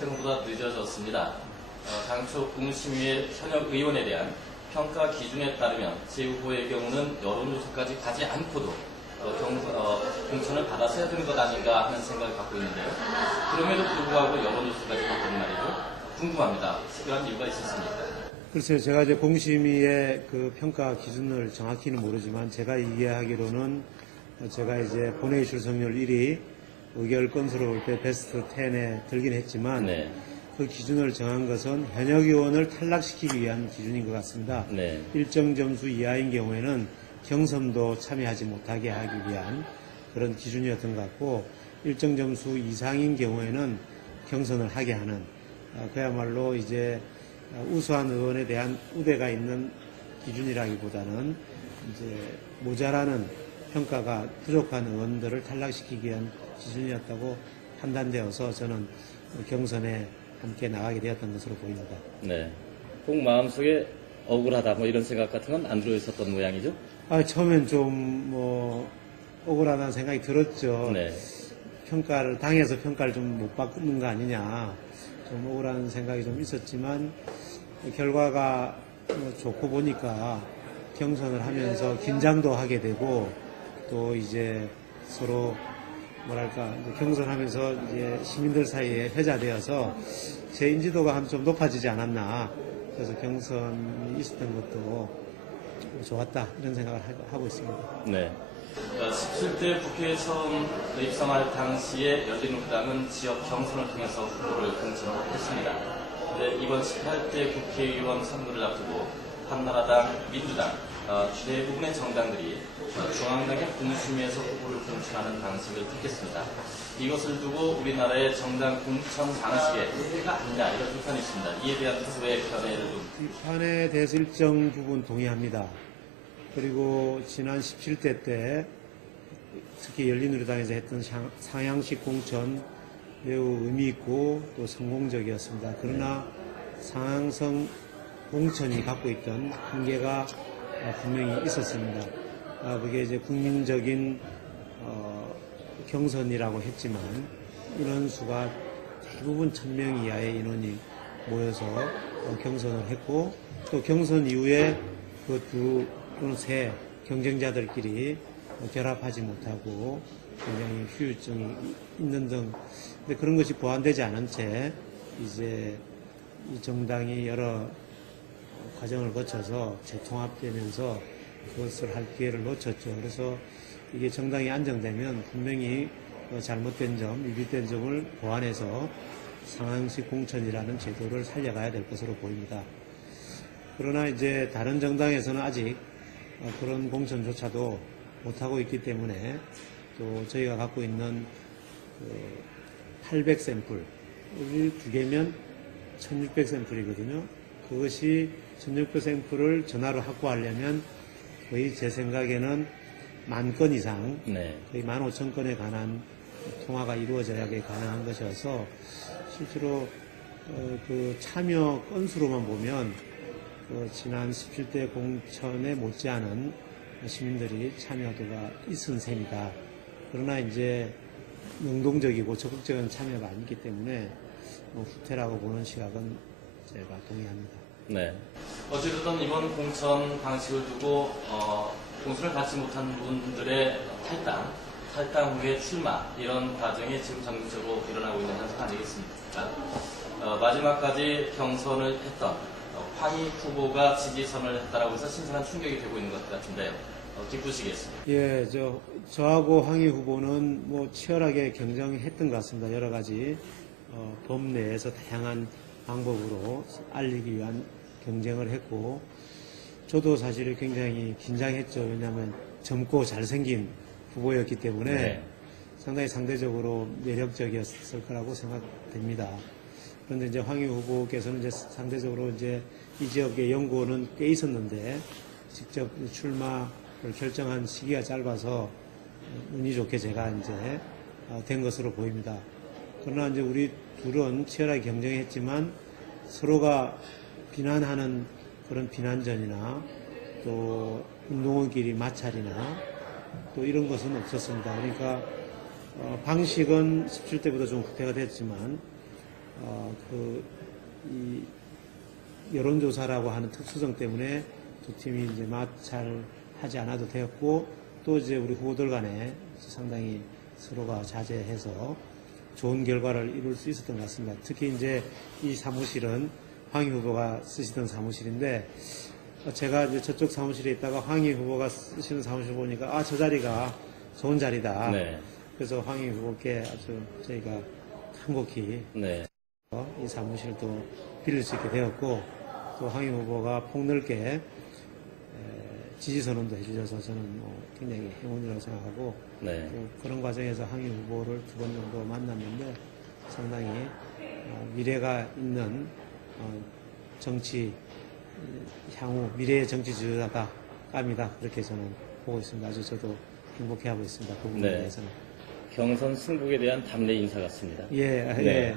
예상했던 것보다 늦어졌습니다. 당초 국무심의회 현역 의원에 대한 평가 기준에 따르면 제 후보의 경우는 여론조사까지 가지 않고도 공천을 받아서 해야 되는 것 아닌가 하는 생각을 갖고 있는데요. 그럼에도 불구하고 여론조사까지 받는 말이죠. 궁금합니다. 특별한 이유가 있었습니까? 글쎄요, 제가 이제 공심위의 그 평가 기준을 정확히는 모르지만 제가 이해하기로는 제가 이제 본회의 출석률 1위, 의결 건수로 볼 때 베스트 10에 들긴 했지만 네. 그 기준을 정한 것은 현역 의원을 탈락시키기 위한 기준인 것 같습니다. 네. 일정 점수 이하인 경우에는 경선도 참여하지 못하게 하기 위한 그런 기준이었던 것 같고, 일정 점수 이상인 경우에는 경선을 하게 하는, 그야말로 이제 우수한 의원에 대한 우대가 있는 기준이라기보다는 이제 모자라는 평가가 부족한 의원들을 탈락시키기 위한 기준이었다고 판단되어서 저는 경선에 함께 나가게 되었던 것으로 보입니다. 네. 꼭 마음속에 억울하다 뭐 이런 생각 같은 건 안 들어 있었던 모양이죠? 처음엔 좀 억울하다는 생각이 들었죠. 네. 당에서 평가를 좀 못 받는 거 아니냐, 좀 억울한 생각이 좀 있었지만 결과가 좋고 보니까 경선을 하면서 긴장도 하게 되고, 또 이제 서로 뭐랄까 경선하면서 이제 시민들 사이에 회자되어서 제 인지도가 좀 높아지지 않았나. 그래서 경선이 있었던 것도 좋았다, 이런 생각을 하고 있습니다. 네. 17대 국회에 처음 입성할 당시에 열린우리당은 지역 경선을 통해서 후보를 공천을 했습니다. 네, 이번 18대 국회의원 선거를 앞두고 한나라당, 민주당, 대부분의 정당들이 중앙당의 공심위에서 후보를 공천하는 방식을 택했습니다. 이것을 두고 우리나라의 정당 공천 방식에 문제가 아니냐, 이런 비판이 있습니다. 이에 대한 후보의 견해를 비판에 대해서 일정 부분 동의합니다. 그리고 지난 17대 때 특히 열린우리당에서 했던 상향식 공천 매우 의미 있고 또 성공적이었습니다. 그러나 상향성 공천이 갖고 있던 한계가 분명히 있었습니다. 그게 이제 국민적인 경선이라고 했지만 인원수가 대부분 1000명 이하의 인원이 모여서 경선을 했고, 또 경선 이후에 그 두 또는 세 경쟁자들끼리 결합하지 못하고 굉장히 후유증이 있는 등, 근데 그런 것이 보완되지 않은 채 이제 이 정당이 여러 과정을 거쳐서 재통합되면서 그것을 할 기회를 놓쳤죠. 그래서 이게 정당이 안정되면 분명히 잘못된 점, 미비된 점을 보완해서 상향식 공천이라는 제도를 살려가야 될 것으로 보입니다. 그러나 이제 다른 정당에서는 아직 그런 공천조차도 못하고 있기 때문에, 또 저희가 갖고 있는 800샘플, 우리 두 개면 1600샘플이거든요. 그것이 1600샘플을 전화로 확보하려면 거의 제 생각에는 10,000건 이상, 네. 거의 15,000건에 관한 통화가 이루어져야 가능한 것이어서, 실제로 그 참여 건수로만 보면 지난 17대 공천에 못지않은 시민들이 참여도가 있은 셈이다. 그러나 이제 능동적이고 적극적인 참여가 아니기 때문에 후퇴라고 보는 시각은 제가 동의합니다. 네. 어찌됐든 이번 공천 방식을 두고 공천을 받지 못한 분들의 탈당 후에 출마, 이런 과정이 지금 전국적으로 일어나고 있는 현상 아니겠습니까? 마지막까지 경선을 했던 황희 후보가 지지선을 했다라고 해서 신선한 충격이 되고 있는 것 같은데요. 기쁘시겠습니다. 예, 저하고 황희 후보는 치열하게 경쟁했던 것 같습니다. 여러 가지 법 내에서 다양한 방법으로 알리기 위한 경쟁을 했고, 저도 사실 굉장히 긴장했죠. 왜냐하면 젊고 잘생긴 후보였기 때문에 네. 상당히 상대적으로 매력적이었을 거라고 생각됩니다. 그런데 이제 황희 후보께서는 이제 상대적으로 이제 이 지역의 연고는 꽤 있었는데 직접 출마를 결정한 시기가 짧아서 운이 좋게 제가 이제 된 것으로 보입니다. 그러나 이제 우리 둘은 치열하게 경쟁했지만 서로가 비난하는 그런 비난전이나 또 운동원끼리 마찰이나 또 이런 것은 없었습니다. 그러니까 방식은 17대보다 좀 후퇴가 됐지만 이 여론조사라고 하는 특수성 때문에 두 팀이 이제 마찰하지 않아도 되었고, 또 이제 우리 후보들 간에 상당히 서로가 자제해서 좋은 결과를 이룰 수 있었던 것 같습니다. 특히 이제 이 사무실은 황희 후보가 쓰시던 사무실인데, 제가 이제 저쪽 사무실에 있다가 황희 후보가 쓰시는 사무실 보니까 저 자리가 좋은 자리다. 네. 그래서 황희 후보께 아주 저희가 한곡히 네. 이 사무실도 빌릴 수 있게 되었고, 또 황희 후보가 폭넓게 지지 선언도 해주셔서 저는 굉장히 행운이라고 생각하고, 네. 또 그런 과정에서 황희 후보를 두 번 정도 만났는데 상당히 미래가 있는 정치, 향후 미래의 정치 지도자다, 깜이다, 그렇게 저는 보고 있습니다. 아주 저도 행복해하고 있습니다. 그 부분에 네. 대해서는. 경선 승복에 대한 담례 인사 같습니다. 예, 네.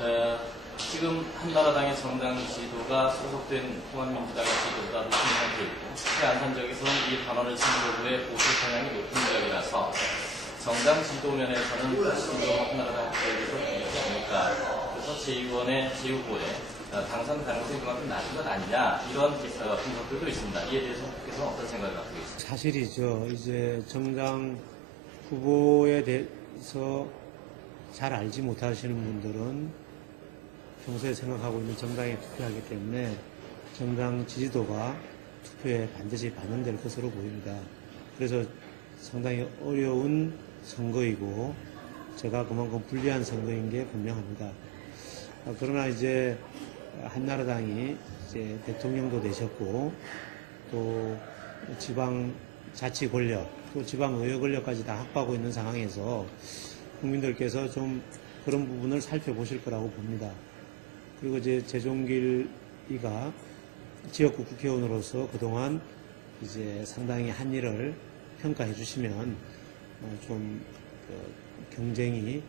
예. 지금 한나라당의 정당 지도가 소속된 통합민주당의 지도가 높은 상태이고, 특히 안산적에서는 이 단원을 선거구의 보수 성향이 높은 지역이라서 정당 지도면에서는 지금 한나라당 후보에서 비교하지 않을까. 그래서 제2후보의 당선 가능성이 그만큼 낮은 것 아니냐, 이런 기사가 분석들도 있습니다. 이에 대해서께서 어떤 생각을 갖고 계십니까? 사실이죠. 이제 정당 후보에 대해서 잘 알지 못하시는 분들은 평소에 생각하고 있는 정당에 투표하기 때문에 정당 지지도가 투표에 반드시 반영될 것으로 보입니다. 그래서 상당히 어려운 선거이고 제가 그만큼 불리한 선거인 게 분명합니다. 그러나 이제 한나라당이 이제 대통령도 되셨고 또 지방 자치 권력 또 지방 의회 권력까지 다 확보하고 있는 상황에서 국민들께서 좀 그런 부분을 살펴보실 거라고 봅니다. 그리고 이제 재종길이가 지역구 국회의원으로서 그동안 이제 상당히 한 일을 평가해 주시면 좀 경쟁이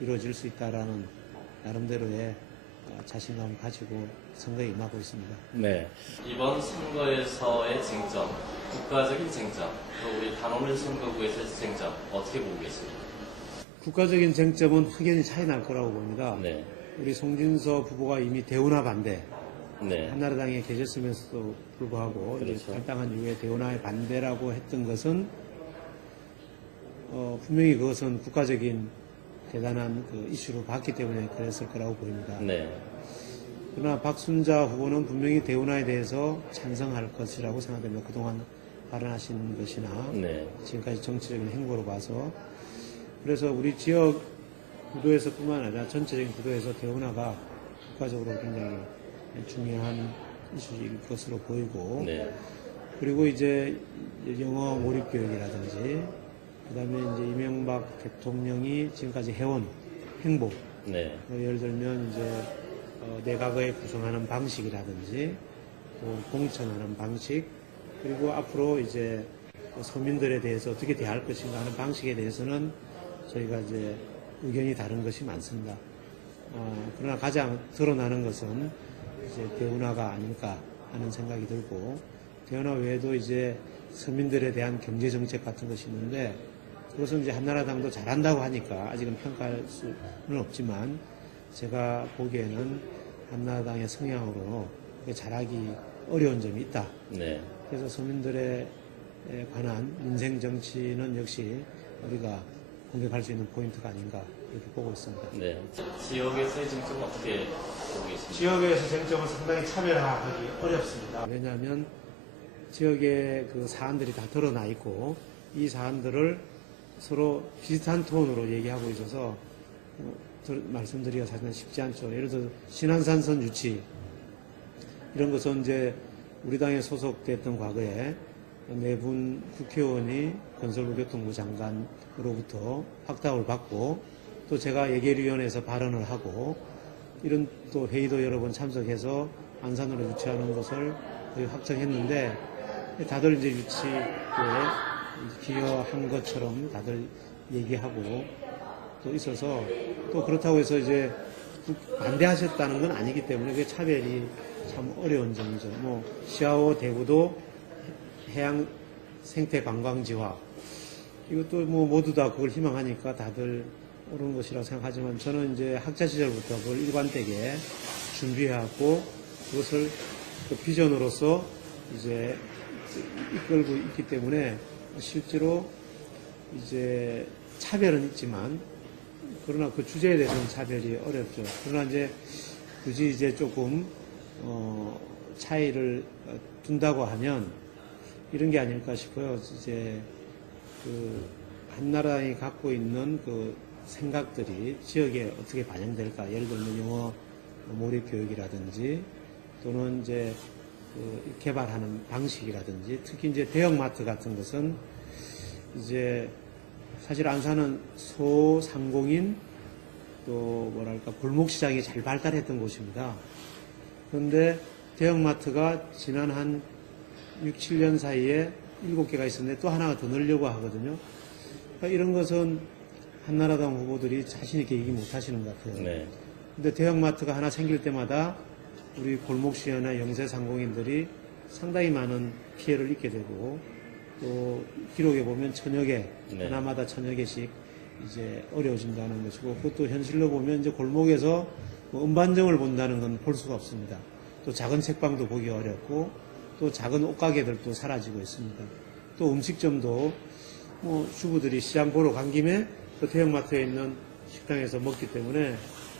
이루어질 수 있다라는 나름대로의 자신감을 가지고 선거에 임하고 있습니다. 네. 이번 선거에서의 쟁점, 국가적인 쟁점, 또 우리 단오늘 선거구에서의 쟁점, 어떻게 보고 계십니까? 국가적인 쟁점은 확연히 차이 날 거라고 봅니다. 네. 우리 송진섭 후보가 이미 대운하 반대, 네. 한나라당에 계셨으면서도 불구하고 그렇죠. 이제 탈당한 이후에 대운하에 반대라고 했던 것은 분명히 그것은 국가적인 대단한 그 이슈로 봤기 때문에 그랬을 거라고 보입니다. 네. 그러나 박순자 후보는 분명히 대운하에 대해서 찬성할 것이라고 생각됩니다. 그동안 발언하신 것이나 네. 지금까지 정치적인 행보로 봐서. 그래서 우리 지역 구도에서뿐만 아니라 전체적인 구도에서 대운하가 국가적으로 굉장히 중요한 이슈일 것으로 보이고, 네. 그리고 이제 영어 몰입 교육이라든지, 그 다음에 이제 이명박 대통령이 지금까지 해온 행보, 네. 예를 들면 이제 내각을 구성하는 방식이라든지, 또 공천하는 방식, 그리고 앞으로 이제 서민들에 대해서 어떻게 대할 것인가 하는 방식에 대해서는 저희가 이제 의견이 다른 것이 많습니다. 그러나 가장 드러나는 것은 이제 대운하가 아닐까 하는 생각이 들고, 대운하 외에도 이제 서민들에 대한 경제 정책 같은 것이 있는데, 그것은 이제 한나라당도 잘한다고 하니까 아직은 평가할 수는 없지만, 제가 보기에는 한나라당의 성향으로 잘하기 어려운 점이 있다. 네. 그래서 서민들에 관한 민생 정치는 역시 우리가 공격할 수 있는 포인트가 아닌가 이렇게 보고 있습니다. 네. 지역에서의 쟁점은 어떻게 보고 계십니까? 지역에서 쟁점은 상당히 차별화하기 어렵습니다. 왜냐하면 지역의 그 사안들이 다 드러나 있고 이 사안들을 서로 비슷한 톤으로 얘기하고 있어서 말씀드리기가 사실은 쉽지 않죠. 예를 들어 신안산선 유치 이런 것은 이제 우리 당에 소속됐던 과거에 네 분 국회의원이 건설부교통부 장관으로부터 확답을 받고 또 제가 예결위원회에서 발언을 하고 이런 또 회의도 여러 번 참석해서 안산으로 유치하는 것을 거의 확정했는데 다들 이제 유치에 기여한 것처럼 다들 얘기하고 또 있어서 또 그렇다고 해서 이제 반대하셨다는 건 아니기 때문에 그게 차별이 참 어려운 점이죠. 뭐 시아오 대구도 해양 생태 관광지화 이것도 뭐 모두 다 그걸 희망하니까 다들 옳은 것이라고 생각하지만 저는 이제 학자 시절부터 그걸 일관되게 준비해왔고 그것을 그 비전으로서 이제 이끌고 있기 때문에 실제로 이제 차별은 있지만 그러나 그 주제에 대해서는 차별이 어렵죠. 그러나 이제 굳이 이제 조금 차이를 둔다고 하면 이런 게 아닐까 싶어요. 이제 그 한나라당이 갖고 있는 그 생각들이 지역에 어떻게 반영될까? 예를 들면 영어 몰입 교육이라든지 또는 이제 그 개발하는 방식이라든지 특히 이제 대형마트 같은 것은 이제 사실 안산은 소상공인 또 뭐랄까 골목시장이 잘 발달했던 곳입니다. 그런데 대형마트가 지난 한 6, 7년 사이에 7개가 있었는데 또 하나가 더 늘려고 하거든요. 그러니까 이런 것은 한나라당 후보들이 자신있게 얘기 못 하시는 것 같아요. 네. 근데 대형마트가 하나 생길 때마다 우리 골목시장이나 영세상공인들이 상당히 많은 피해를 입게 되고 또 기록에 보면 천여 개, 네. 하나마다 천여 개씩 이제 어려워진다는 것이고 그것도 현실로 보면 이제 골목에서 뭐 음반점을 본다는 건 볼 수가 없습니다. 또 작은 책방도 보기 어렵고 또 작은 옷가게들도 사라지고 있습니다. 또 음식점도 뭐 주부들이 시장 보러 간 김에 그 대형마트에 있는 식당에서 먹기 때문에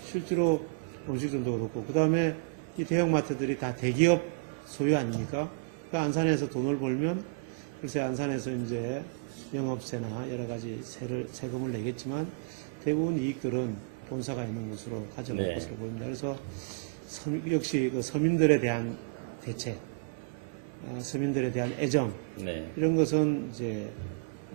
실제로 음식점도 그렇고 그 다음에 이 대형마트들이 다 대기업 소유 아닙니까? 그 안산에서 돈을 벌면 글쎄 안산에서 이제 영업세나 여러 가지 세금을 내겠지만 대부분 이익들은 본사가 있는 곳으로 가져갈 네. 것으로 보입니다. 그래서 역시 그 서민들에 대한 대책, 서민들에 대한 애정 네. 이런 것은 이제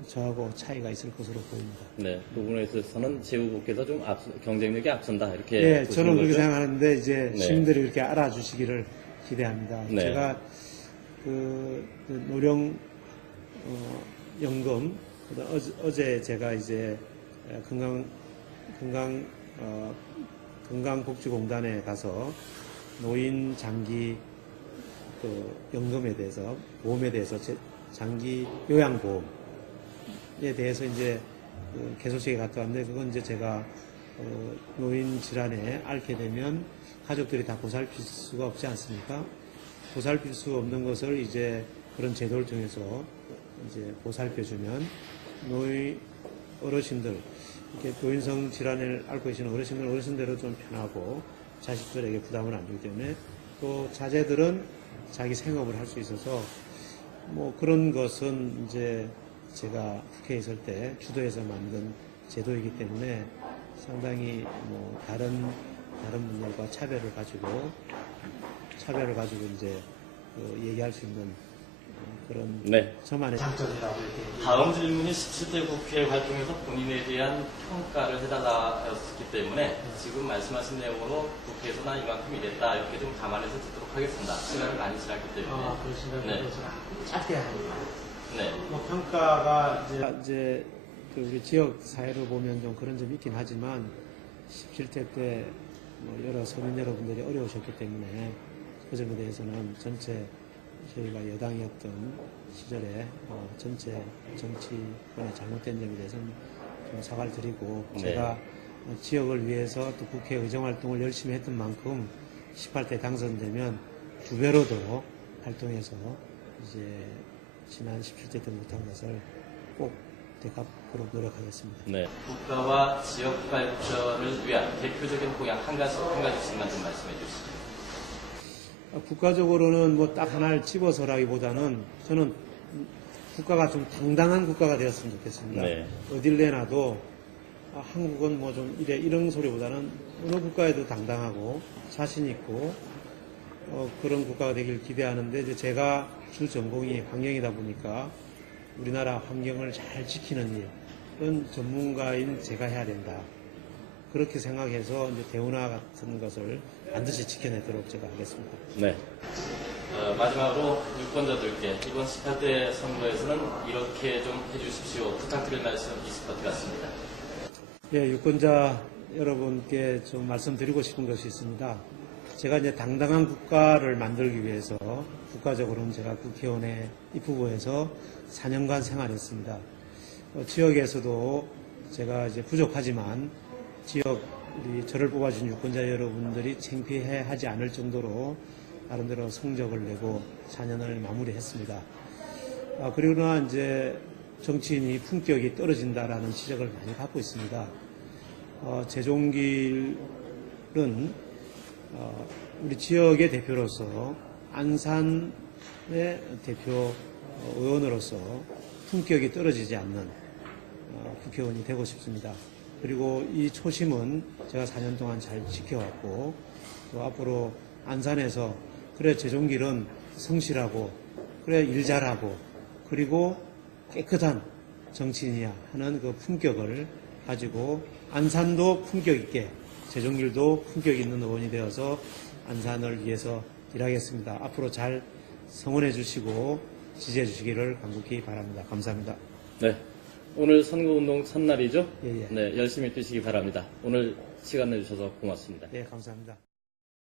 저하고 차이가 있을 것으로 보입니다. 네. 그 부분에 있어서는 제 후보께서 좀 경쟁력이 앞선다 이렇게 예, 보시는 저는 그렇게 거죠? 생각하는데 이제 네. 시민들이 그렇게 알아주시기를 기대합니다. 네. 제가 그 노령 연금 어제 제가 이제 건강복지공단에 가서 노인 장기 그 연금에 대해서 보험에 대해서 장기 요양보험에 대해서 이제 그 개소식에 갔다 왔는데 그건 이제 제가 노인 질환에 앓게 되면 가족들이 다 보살필 수가 없지 않습니까? 보살필 수 없는 것을 이제 그런 제도를 통해서 이제 보살펴주면 어르신들, 이렇게 노인성 질환을 앓고 계시는 어르신들은 좀 편하고 자식들에게 부담을 안 주기 때문에 또 자제들은 자기 생업을 할 수 있어서 뭐 그런 것은 이제 제가 국회에 있을 때 주도해서 만든 제도이기 때문에 상당히 뭐 다른 분들과 차별을 가지고 이제 얘기할 수 있는 그런 네. 저만의 장점이라고 이렇게. 다음 질문이 17대 국회 활동에서 본인에 대한 평가를 해달라였기 때문에 지금 말씀하신 내용으로 국회에서 난 이만큼 이랬다 이렇게 좀 감안해서 듣도록 하겠습니다. 시간이 많이 지났기 때문에. 그러신다면 네. 짧게 합니다. 네. 뭐 평가가 이제 그 우리 지역 사회를 보면 좀 그런 점이 있긴 하지만 17대 때 뭐 여러 서민 여러분들이 어려우셨기 때문에 그 점에 대해서는 전체 저희가 여당이었던 시절에 전체 정치권의 잘못된 점에 대해서는 좀 사과를 드리고 네. 제가 지역을 위해서 또 국회 의정활동을 열심히 했던 만큼 18대 당선되면 2배로도 활동해서 이제 지난 17대 때 못한 것을 꼭 되갚도록 노력하겠습니다. 네. 국가와 지역 발전을 위한 대표적인 공약 한 가지씩만 좀 말씀해 주시죠. 국가적으로는 뭐 딱 하나를 집어서라기보다는 저는 국가가 좀 당당한 국가가 되었으면 좋겠습니다. 네. 어딜 내놔도 한국은 뭐 좀 이런 소리보다는 어느 국가에도 당당하고 자신 있고 그런 국가가 되길 기대하는데 이제 제가 주 전공이 환경이다 보니까 우리나라 환경을 잘 지키는 일, 그런 전문가인 제가 해야 된다. 그렇게 생각해서 이제 대운하 같은 것을 반드시 지켜내도록 제가 하겠습니다. 네. 마지막으로 유권자들께 이번 18대 선거에서는 이렇게 좀 해주십시오. 부탁드릴 말씀 있을 것 같습니다. 예, 유권자 여러분께 좀 말씀드리고 싶은 것이 있습니다. 제가 이제 당당한 국가를 만들기 위해서 국가적으로는 제가 국회의원에 입후보에서 4년간 생활했습니다. 지역에서도 제가 이제 부족하지만 지역 우리 저를 뽑아준 유권자 여러분들이 창피해하지 않을 정도로 나름대로 성적을 내고 4년을 마무리했습니다. 그러나 이제 정치인이 품격이 떨어진다라는 지적을 많이 받고 있습니다. 재종길은 우리 지역의 대표로서 안산의 대표 의원으로서 품격이 떨어지지 않는 국회의원이 되고 싶습니다. 그리고 이 초심은 제가 4년 동안 잘 지켜왔고 또 앞으로 안산에서 그래 재종길은 성실하고 그래 일 잘하고 그리고 깨끗한 정치인이야 하는 그 품격을 가지고 안산도 품격 있게 재종길도 품격 있는 의원이 되어서 안산을 위해서 일하겠습니다. 앞으로 잘 성원해 주시고 지지해 주시기를 간곡히 바랍니다. 감사합니다. 네. 오늘 선거운동 첫날이죠? 예, 예. 네, 열심히 뛰시기 바랍니다. 오늘 시간 내주셔서 고맙습니다. 네, 감사합니다.